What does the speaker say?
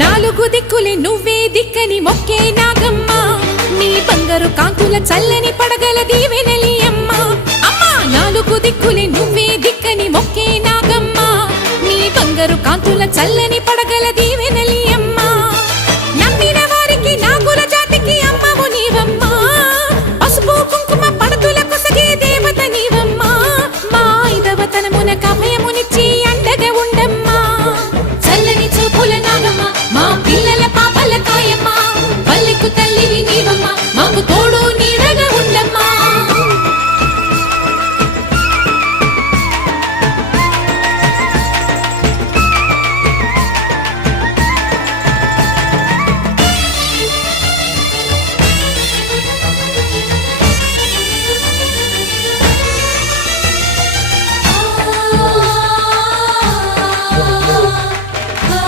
నాలుగు దిక్కులే నువ్వే దిక్కని మొక్కే నాగమ్మ నీ బంగారు కాంతుల చల్లని పడగల దీవెనలి అమ్మ అమ్మా నాలుగు దిక్కులే నువ్వే దిక్కని మొక్కే నాగమ్మ నీ బంగారు కాంతుల చల్లని పడగల దీవె